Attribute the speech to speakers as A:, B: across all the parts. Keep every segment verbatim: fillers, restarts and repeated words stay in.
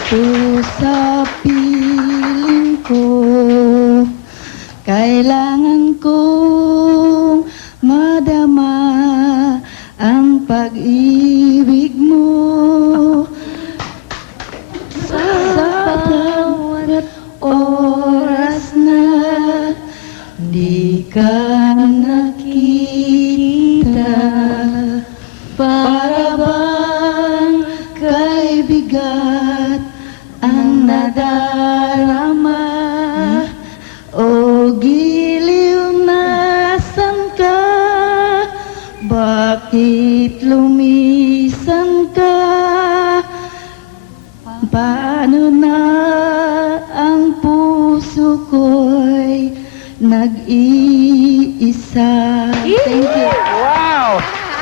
A: Dito sa piling ko, kailangan kong madama ang pag-ibig mo. Sa bawat oras na di ka nakita, para bang kay bigat ang nadarama. O giliw, nasan ka? Bakit lumisan ka? Paano na ang puso ko'y nag-iisa? Thank you.
B: Wow!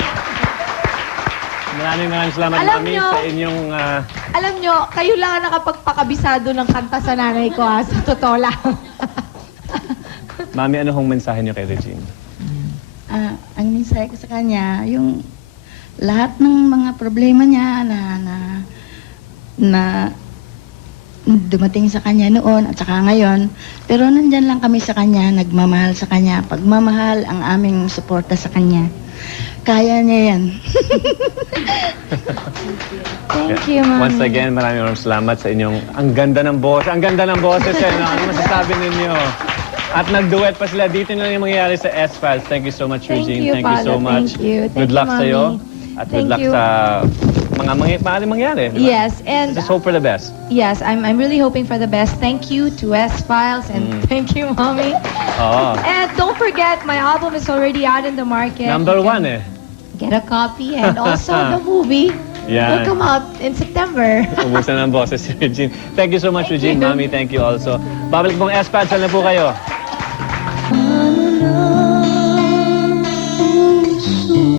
B: Maraming maraming salamat,
C: Alam
B: Mami,
C: nyo-
B: sa inyong... ah,
C: Alam nyo, kayo lang ang nakapagpakabisado ng kanta sa nanay ko, ha? Sa totoo lang.
B: Mami, ano hong mensahe niyo kay Regine?
A: Ah, ang mensahe ko sa kanya, yung lahat ng mga problema niya na na na dumating sa kanya noon at saka ngayon, pero nandyan lang kami sa kanya, nagmamahal sa kanya. Pagmamahal ang aming suporta sa kanya. Kaya niya yan.
C: Thank you, Mami.
B: Once again, maraming maraming salamat sa inyong... Ang ganda ng boses. Ang ganda ng boses, eh, no? Ano masasabi ninyo? At nag-duet pa sila. Dito na lang yung mangyayari sa S-Files. Thank you so much,
C: Thank
B: Regine.
C: you,
B: Thank you so
C: Paolo.
B: much.
C: Thank you. Thank
B: Good
C: you,
B: luck
C: Mami.
B: sa'yo. At good
C: Thank
B: luck
C: you.
B: sa mga mga maaaring mangyari. di ba?
D: Yes, and
B: Just hope for the best.
D: yes, I'm I'm really hoping for the best. Thank you to S-Files and
B: Mm.
D: thank you, Mommy.
B: Oo.
D: And don't forget, my album is already out in the market.
B: Number
D: You
B: one,
D: can
B: eh.
D: Get a copy, and also the movie
B: Yan.
D: will come out in September.
B: Ubusan ng boses si Regine. Thank you so much,
D: Thank
B: Regine.
D: you.
B: Mami, thank you also. Babalik pong S-Files. Saan na po kayo?